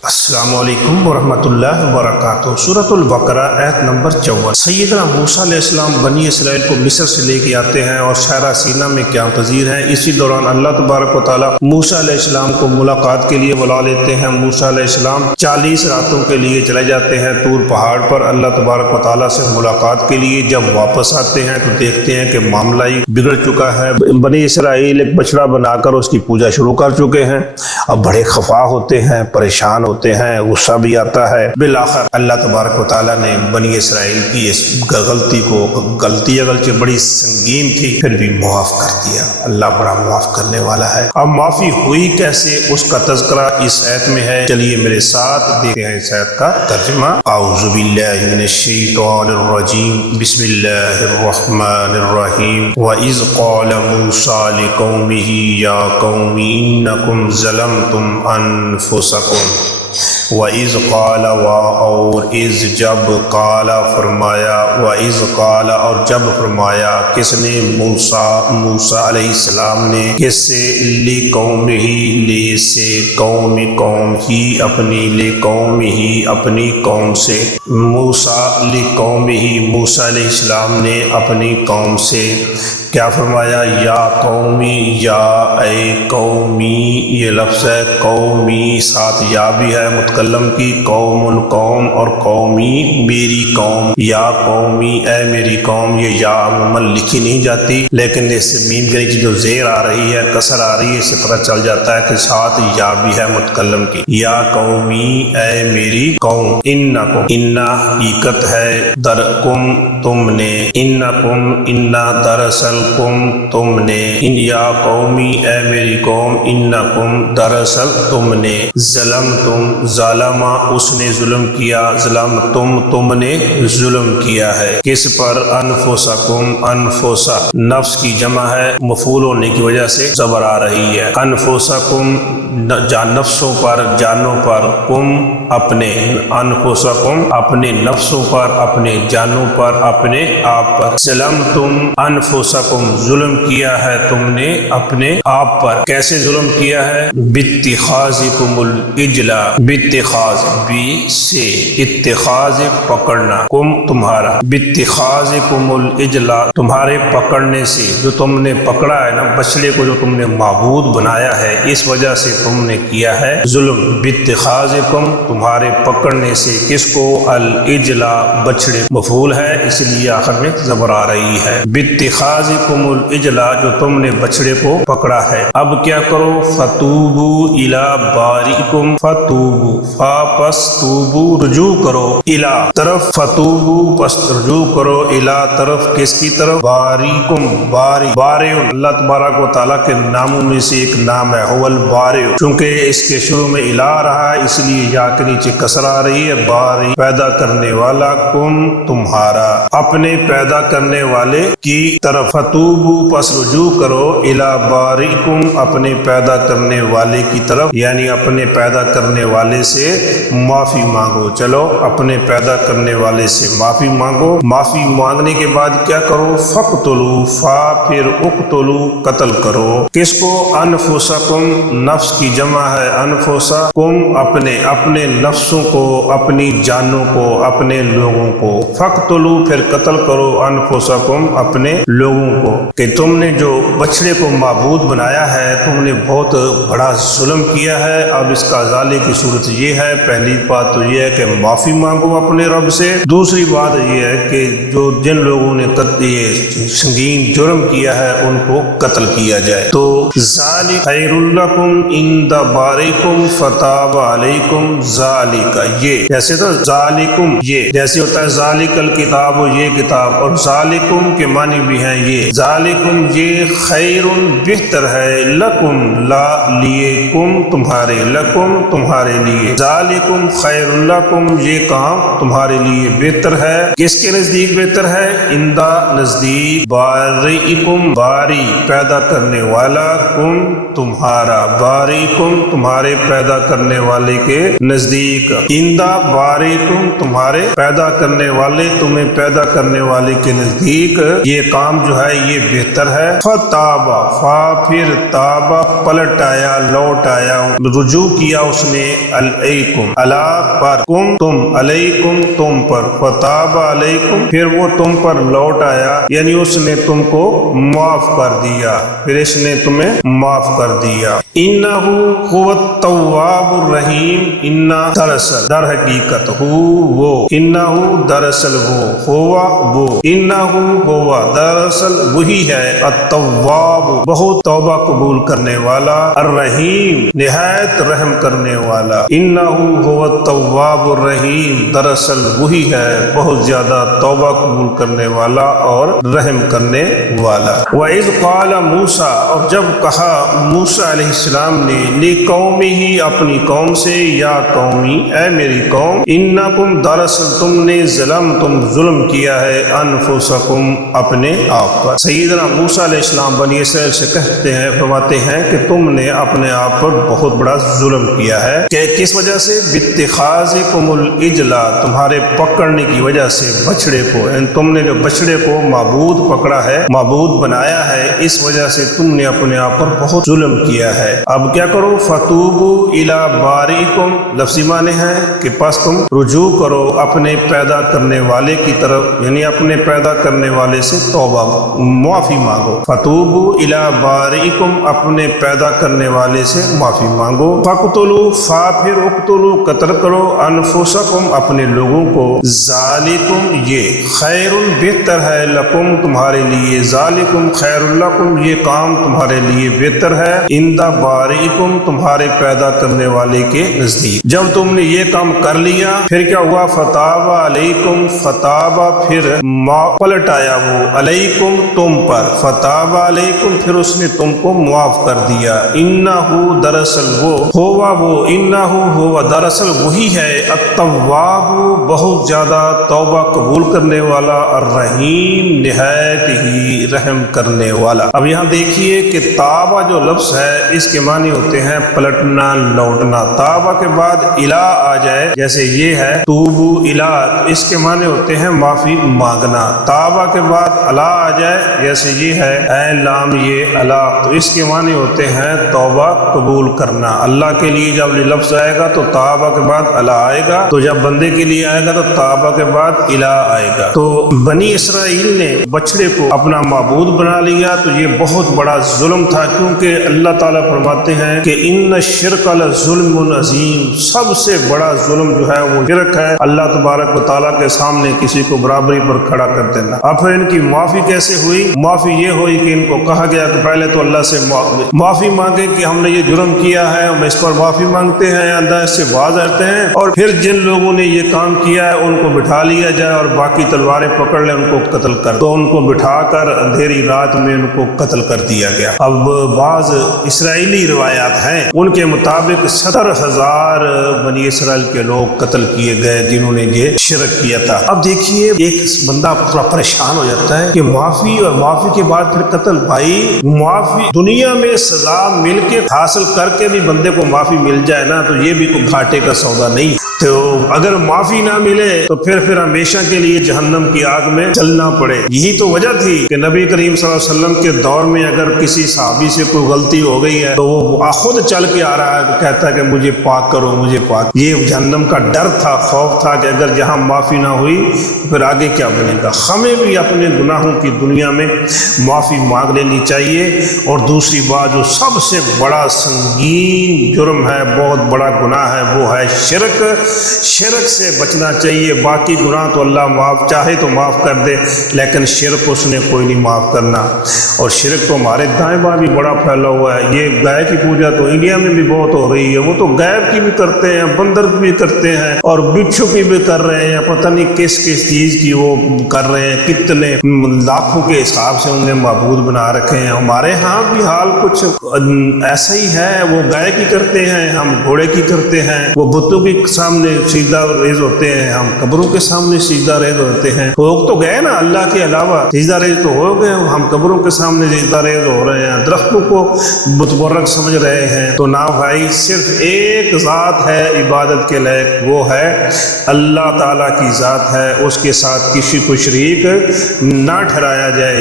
السلام علیکم ورحمۃ اللہ وبرکاتہ۔ سورۃ البقرہ آیت نمبر 54۔ سیدنا موسیٰ علیہ السلام بنی اسرائیل کو مصر سے لے کے آتے ہیں اور صحرا سینا میں قیام پذیر ہیں۔ اسی دوران اللہ تبارک و تعالیٰ موسیٰ علیہ السلام کو ملاقات کے لیے بلا لیتے ہیں۔ موسیٰ علیہ السلام 40 راتوں کے لیے چلے جاتے ہیں طور پہاڑ پر اللہ تبارک و تعالیٰ سے ملاقات کے لیے۔ جب واپس آتے ہیں تو دیکھتے ہیں کہ معاملہ ہی بگڑ چکا ہے۔ بنی اسرائیل ایک بچڑا بنا کر اس کی پوجا شروع کر چکے ہیں۔ اب بڑے خفا ہوتے ہیں، پریشان ہوتے ہیں، غصہ بھی آتا ہے۔ بالآخر اللہ تبارک و تعالیٰ نے بنی اسرائیل کی اس غلطی اگرچہ بڑی سنگین تھی پھر بھی معاف کر دیا۔ اللہ بڑا معاف کرنے والا ہے۔ اب معافی ہوئی کیسے اس کا تذکرہ اس آیت میں ہے۔ چلیے میرے ساتھ دیکھتے ہیں اس آیت کا ترجمہ۔ اعوذ باللہ من الشیطان الرجیم، بسم اللہ الرحمن الرحیم۔ وَإِذْ قَالَ مُوسَىٰ لِقَوْمِهِ يَا قَوْمِ إِنَّكُمْ ظَلَمْتُمْ أَنفُسَكُمْ۔ وَإِذْ قَالَ اور اِذ جب قال فرمایا، وَإِذْ قَالَ اور جب فرمایا کس نے؟ موسیٰ علیہ السلام نے۔ کس سے؟ لِقَوْمِهِ لے سے قوم ہی اپنی، لِقَوْمِهِ اپنی قوم سے۔ موسیٰ لِقَوْمِهِ موسیٰ علیہ السلام نے اپنی قوم سے کیا فرمایا؟ یا قومی، یا اے قومی، یہ لفظ ہے قومی، ساتھ یا بھی ہے متکلم کی، قوم اور قومی میری قوم، یا قومی اے میری قوم۔ یہ یا عموماً لکھی نہیں جاتی لیکن اس سے میم کے نیچے جو زیر آ رہی ہے، کسر آ رہی ہے، اس سے پتہ چل جاتا ہے کہ ساتھ یا بھی ہے متکلم کی۔ یا قومی اے میری قوم، انا حقیقت ہے، درکم تم نے، انا دراصل تم نے، یا قومی اے میری قوم، انکم دراصل تم نے، ظلم اس نے ظلم کیا، تم نے ظلم کیا ہے کس پر؟ انفسکم، انفسا نفس کی جمع ہے، مفعول ہونے کی وجہ سے زبر آ رہی ہے۔ انفسکم نفسوں پر، جانوں پر، کم اپنے، انفسکم اپنے نفسوں پر، اپنے جانوں پر، اپنے آپ پر۔ ظلمتم انفسکم ظلم کیا ہے تم نے اپنے آپ پر۔ کیسے ظلم کیا ہے؟ باتخاذکم العجل، باتخاذ بی سے، اتخاذ پکڑنا، کم تمہارا، باتخاذکم العجل تمہارے پکڑنے سے، جو تم نے پکڑا ہے نا بچڑے کو، جو تم نے معبود بنایا ہے، اس وجہ سے تم نے کیا ہے ظلم۔ باتخاذکم تمہارے پکڑنے سے، کس کو؟ العجل بچڑے، مفعول ہے اس لیے آخر میں زبر آ رہی ہے۔ باتخاذکم العجل جو تم نے بچڑے کو پکڑا ہے۔ اب کیا کرو؟ فتوبوا الی بارئکم، فتوبوا فا پس توبو رجوع کرو، الی طرف، فتوبوا پس رجوع کرو، الی طرف، کس کی طرف؟ بارئکم، بارئ اللہ تبارک و تعالیٰ کے ناموں میں سے ایک نام ہے، هو البارئ۔ چونکہ اس کے شروع میں الی رہا ہے اس لیے یا کے نیچے کسر آ رہی ہے۔ بارئ پیدا کرنے والا، کم تمہارا، اپنے پیدا کرنے والے کی طرف۔ فتوبوا پس رجوع کرو، الی بارئکم اپنے پیدا کرنے والے کی طرف، یعنی اپنے پیدا کرنے والے سے معافی مانگو۔ چلو اپنے پیدا کرنے والے سے معافی مانگو۔ معافی مانگنے کے بعد کیا کرو؟ فقتلوا فا پھر اقتلوا قتل کرو، کس کو؟ انفسکم نفس کی جمع ہے، انفسکم اپنے نفسوں کو، اپنی جانوں کو، اپنے لوگوں کو۔ فقتلوا پھر قتل کرو، انفسکم اپنے لوگوں کو، کہ تم نے جو بچڑے کو معبود بنایا ہے تم نے بہت بڑا ظلم کیا ہے۔ اب اس کا ازالے کی صورت یہ ہے، پہلی بات تو یہ ہے کہ معافی مانگو اپنے رب سے، دوسری بات یہ ہے کہ جن لوگوں نے یہ سنگین جرم کیا ہے ان کو قتل کیا جائے۔ تو ذالک خیر لکم عند بارئکم فتاب علیکم، ذالک یہ جیسے تو ذالکم یہ جیسے ہوتا ہے ذالک الکتاب یہ کتاب، اور ذالکم کے معنی بھی ہیں یہ، ذالکم یہ خیر بہتر ہے، لکم لا لیے، کم تمہارے، لکم تمہارے لیے، ذالکم خیر لکم یہ کام تمہارے لیے بہتر ہے۔ کس کے نزدیک بہتر ہے؟ اندہ نزدیک، بارئکم باری پیدا کرنے والا، کم تمہارا، باری बारीकुम तुम्हारे पैदा करने वाले के नजदीक, इंदा बारीकुम तुम्हारे पैदा करने वाले, तुम्हें पैदा करने वाले के नजदीक ये काम जो है ये बेहतर है। फताबा फा फिर ताबा पलट आया, लौट आया, रुजू किया उसने अलैकुम अला पर, कुम तुम, अलैकुम तुम पर, फताबा अलैकुम फिर वो तुम पर लौट आया, यानी उसने तुमको माफ कर दिया, फिर इसने तुम्हें माफ कर दिया। इन्नहु हुवत तव्वाबुर रहीम, इन्ना दरअसल दर हकीकत, हु वो, इन्नहु दरअसल वो, हुवा वो, इन्नहु हुवा दरअसल वही है, अत-तव्वाब बहुत तौबा कबूल करने वाला, अर्रहीम निहायत रहम करने वाला। इन्नहु हुवत तव्वाबुर रहीम दरअसल वही है बहुत ज्यादा तौबा कबूल करने वाला और रहम करने वाला। वइज़ क़ाल मूसा, और जब कहा मूसा अलैहिस्सलाम ने, लिकौमी ही अपनी कौम से, या कौमी ऐ मेरी कौम, इन्नकुम दरअसल तुमने ज़लम तुम जुल्म किया है, अनफुसकुम अपने आप पर। सैयदना मूसा अलैहिस्सलाम बनी इसराइल से कहते हैं, फरमाते हैं कि तुमने अपने आप पर बहुत बड़ा जुल्म किया है। कि किस वजह से? बित्तिखाज़िकुमुल इजला, तुम्हारे पकड़ने की वजह से बछड़े को, तुमने जो बछड़े को माबूद पकड़ा है, माबूद बनाया है, इस वजह से तुमने अपने आप पर बहुत जुल्म किया है। अब क्या करो? फतूबू इला बारीकुम, लफ्ज़ी माने हैं कि बस तुम रुजू करो अपने पैदा करने वाले की तरफ, यानी अपने पैदा करने वाले से तौबा माफी मांगो। फतूबू इला बारीकुम, अपने पैदा करने वाले से माफी मांगो। फक़्तुलू फा फिर उक़्तुलू कत्ल करो, अनफुसकुम अपने लोगों को, ज़ालिकुम ये खैरुन बेहतर है, लकुम तुम्हारे लिए, ज़ालिकुम खैरुल लकुम ये काम तुम्हारे लिए बेहतर है, इंदा बारीकुम तुम्हारे पैदा करने वाले के नजदीक। जब तुमने ये काम कर लिया फिर क्या हुआ? फताबा अलैकुम, फताबा फिर पलट आया वो, अलैकुम तुम पर, फताबा अलैकुम फिर उसने तुमको मुआफ कर दिया। इन्नहु दरअसल वो, होवा वो, इन्नहु होवा दरअसल वही है, अत-तव्वाबु बहुत ज्यादा तौबा कबूल करने वाला, अर्रहीम निहायत ही रहम करने वाला। अब यहाँ देखिए कि ताबा जो लफ्ज़ है इसके मानी होते हैं पलटना, लौटना। ताबा के बाद इला आ जाए, जैसे ये है तूबू इला, तो इसके माने होते हैं माफी मांगना। ताबा के बाद अला आ जाए, जैसे ये है ऐ लाम ये अला, तो इसके माने होते हैं तौबा कबूल करना। अल्लाह के लिए जब ये लफ्ज़ आएगा तो ताबा के बाद अला आएगा, तो जब बंदे के लिए आएगा तो ताबा के बाद इला आएगा। तो बनी इसराइल ने बछड़े को अपना माबूद बना लिया, तो ये बहुत बड़ा जुल्म था, क्योंकि अल्लाह ताला फरमाते हैं कि इन्न शिर्क लज़ुल्मुन अज़ीम, सबसे बड़ा जुल्म जो है वो शिरक है, अल्लाह तबारक व तआला के सामने किसी को बराबरी पर खड़ा कर देना। अब फिर इनकी माफी कैसे हुई? माफी ये हुई कि इनको कहा गया कि पहले तो अल्लाह से माफी मांगे कि हमने ये जुर्म किया है, हम इस पर माफी मांगते हैं, अंदाज से बाज आते हैं, और फिर जिन लोगों ने ये काम किया है उनको बिठा लिया जाए और बाकी तलवारें पकड़ ले, उनको कत्ल कर। तो उनको बिठाकर अंधेरी रात में उनको कत्ल कर दिया गया। अब बाज इसराइली रिवायात हैं, उनके मुताबिक 70,000 बनी इसराइल के लोग कत्ल किए गए जिन्होंने ये शिरक किया था। अब देखिए एक बंदा थोड़ा परेशान हो जाता है कि माफी और माफी के बाद फिर कत्ल। भाई माफी दुनिया में सजा मिलके हासिल करके भी बंदे को माफी मिल जाए ना, तो ये भी कोई घाटे का सौदा नहीं। तो अगर माफी ना मिले तो फिर हमेशा के लिए जहन्नम की आग में चलना पड़े। यही तो वजह थी कि नबी करीम सल्लल्लाहु अलैहि वसल्लम के दौर में अगर किसी सहाबी से कोई गलती हो गई है तो वो खुद चल के आ रहा है, कहता है कि मुझे पाक करो, मुझे पाक। ये जहन्नम का डर था, खौफ था कि अगर जहाँ माफी ना हुई तो फिर आगे क्या बनेगा। हमें भी अपने गुनाहों की दुनिया में माफी मांग लेनी चाहिए। और दूसरी बात जो सबसे बड़ा संगीन जुर्म है, बहुत बड़ा गुनाह है, वो है शिरक। शिरक से बचना चाहिए। बाकी गुनाह तो अल्लाह माफ़ चाहे तो माफ़ कर दे, लेकिन शिरक उसने कोई नहीं माफ़ करना। और शिरक तो हमारे दाएं बाएं भी बड़ा फैला हुआ है। ये गाय की पूजा तो इंडिया में भी बहुत हो रही है, वो तो गैब की भी करते हैं, बंदर की भी करते हैं, और बिच्छू की भी कर रहे हैं। पता नहीं किस किस चीज़ की वो कर रहे हैं, कितने लाखों के हिसाब से उन्हें माबूद बना रखे हैं। हमारे यहाँ भी हाल कुछ ऐसा ही है, वो गाय की करते हैं, हम घोड़े की करते हैं, वो बुतों के सामने سامنے سجدہ ریز ہوتے ہیں، ہم قبروں کے سامنے سجدہ ریز ہوتے ہیں. ہو تو گئے نا اللہ کے علاوہ سجدہ ریز تو ہو گئے، ہم قبروں کے سامنے سجدہ ریز ہو رہے ہیں، درختوں کو متبرک سمجھ رہے ہیں. تو نا بھائی صرف ایک ذات ہے عبادت کے لائق، وہ ہے اللہ تعالیٰ کی ذات ہے، اس کے ساتھ کسی کو شریک نہ ٹھہرایا جائے.